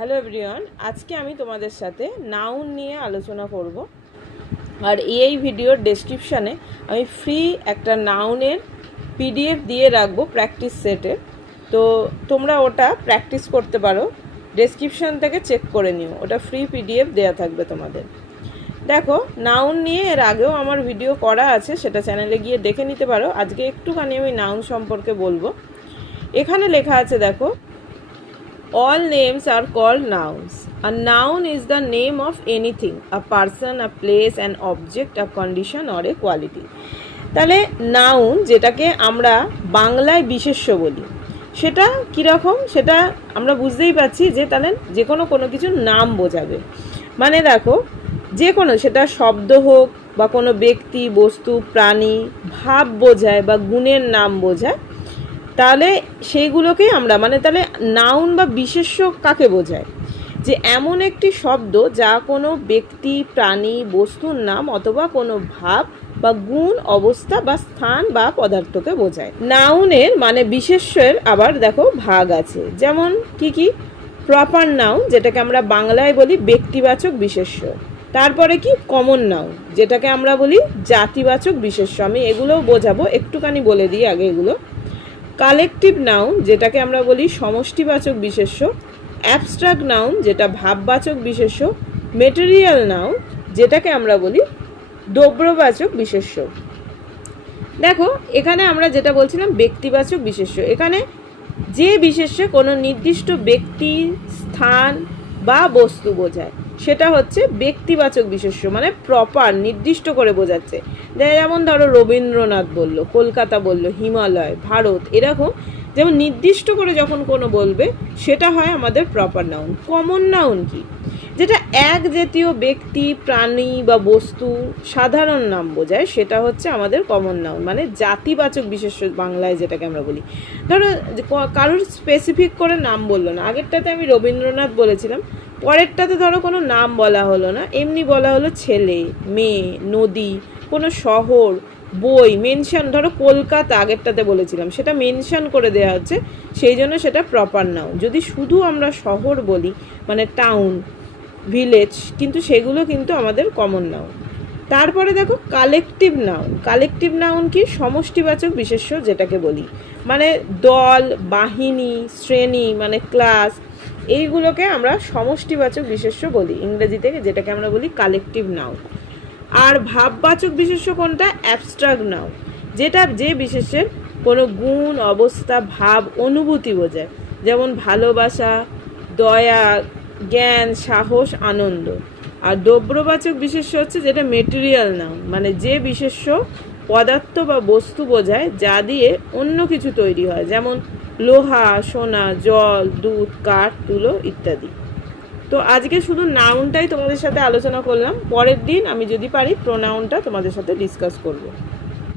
Hello everyone, আজকে আমি তোমাদের সাথে নাউন নিয়ে আলোচনা করব। আর এই ভিডিওর ডেসক্রিপশানে আমি ফ্রি একটা নাউনের পিডিএফ দিয়ে রাখব প্র্যাকটিস সেটের তো তোমরা ওটা প্র্যাকটিস করতে পারো ডেসক্রিপশান থেকে চেক করে নিও, ওটা ফ্রি পিডিএফ দেওয়া থাকবে তোমাদের। দেখো, নাউন নিয়ে এর আগেও আমার ভিডিও করা আছে, সেটা চ্যানেলে গিয়ে দেখে নিতে পারো। আজকে একটুখানি আমি নাউন সম্পর্কে বলব। এখানে লেখা আছে, দেখো All names are called nouns. A noun is the name of anything, a person, a place, an object, a condition or a quality. তাহলে নাউন যেটাকে আমরা বাংলায় বিশেষ্য বলি সেটা কীরকম সেটা আমরা বুঝতেই পারছি যে তাহলে যে কোনো কোনো কিছুর নাম বোঝাবে মানে দেখো যে কোনো সেটা শব্দ হোক বা কোনো ব্যক্তি বস্তু প্রাণী ভাব বোঝায় বা গুণের নাম বোঝায় তাহলে সেইগুলোকেই আমরা মানে তাহলে নাউন বা বিশেষ্য কাকে বোঝায়? যে এমন একটি শব্দ যা কোনো ব্যক্তি, প্রাণী, বস্তুর নাম অথবা কোনো ভাব বা গুণ, অবস্থা বা স্থান বা পদার্থকে বোঝায়। নাউনের মানে বিশেষ্যের আবার দেখো ভাগ আছে। যেমন কি কি? প্রপার নাউন যেটাকে আমরা বাংলায় বলি ব্যক্তিবাচক বিশেষ্য। তারপরে কি? কমন নাউন যেটাকে আমরা বলি জাতিবাচক বিশেষ্য। আমি এগুলোও বোঝাবো, একটুখানি বলে দিই আগে এগুলো। কালেকটিভ নাউন যেটাকে আমরা বলি সমষ্টিবাচক বিশেষ্য। অ্যাবস্ট্রাক্ট নাউন যেটা ভাববাচক বিশেষ্য। মেটেরিয়াল নাউন যেটাকে আমরা বলি দ্রব্যবাচক বিশেষ্য। দেখো, এখানে আমরা যেটা বলছিলাম, ব্যক্তিবাচক বিশেষ্য। এখানে যে বিশেষ্যে কোনো নির্দিষ্ট ব্যক্তি, স্থান বা বস্তু বোঝায়। সেটা হচ্ছে ব্যক্তিবাচক বিশেষ্য মানে প্রপার নির্দিষ্ট করে বোঝাচ্ছে। যেমন ধরো রবীন্দ্রনাথ বলল, কলকাতা বলল, হিমালয়, ভারত, এরকম যেমন নির্দিষ্ট করে যখন কোনো বলবে, সেটা হয় আমাদের প্রপার নাউন কমন নাউন কি? যেটা এক জাতীয় ব্যক্তি, প্রাণী বা বস্তু সাধারণ নাম বোঝায়, সেটা হচ্ছে আমাদের কমন নাউন মানে জাতিবাচক বিশেষ বাংলায় যেটাকে আমরা বলি। ধরো কারোর স্পেসিফিক করে নাম বলল না। আগেরটাতে আমি রবীন্দ্রনাথ বলেছিলাম পরেরটাতে ধরো কোনো নাম বলা হলো না, এমনি বলা হলো ছেলে, মেয়ে, নদী, কোনো শহর, বই মেনশন ধরো কলকাতা আগেরটাতে বলেছিলাম, সেটা মেনশন করে দেওয়া হচ্ছে, সেই জন্য সেটা প্রপার নাউন যদি শুধু আমরা শহর বলি মানে টাউন ভিলেজ কিন্তু সেগুলো কিন্তু আমাদের কমন নাউন তারপরে দেখো কালেকটিভ নাউন কালেকটিভ নাউন কি? সমষ্টিবাচক বিশেষ্য যেটাকে বলি। মানে দল, বাহিনী, শ্রেণি মানে ক্লাস এইগুলোকে আমরা সমষ্টিবাচক বিশেষ্য বলি। ইংরেজি থেকে যেটাকে আমরা বলি কালেকটিভ নাউন আর ভাববাচক বিশেষ্য কোনটা? অ্যাবস্ট্রাক্ট নাউন যেটা যে বিশেষের কোনো গুণ, অবস্থা, ভাব, অনুভূতি বোঝায়। যেমন ভালোবাসা, দয়া, জ্ঞান, সাহস, আনন্দ। আর দ্রব্যবাচক বিশেষ্য হচ্ছে যেটা মেটেরিয়াল নাউন মানে যে বিশেষ্য পদার্থ বা বস্তু বোঝায় যা দিয়ে অন্য কিছু তৈরি হয়, যেমন লোহা, সোনা, জল, দুধ, কাঠ, তুলো ইত্যাদি। তো আজকে শুধু নাউনটাই তোমাদের সাথে আলোচনা করলাম, পরের দিন আমি যদি পারি প্রোনাউনটা তোমাদের সাথে ডিসকাস করব।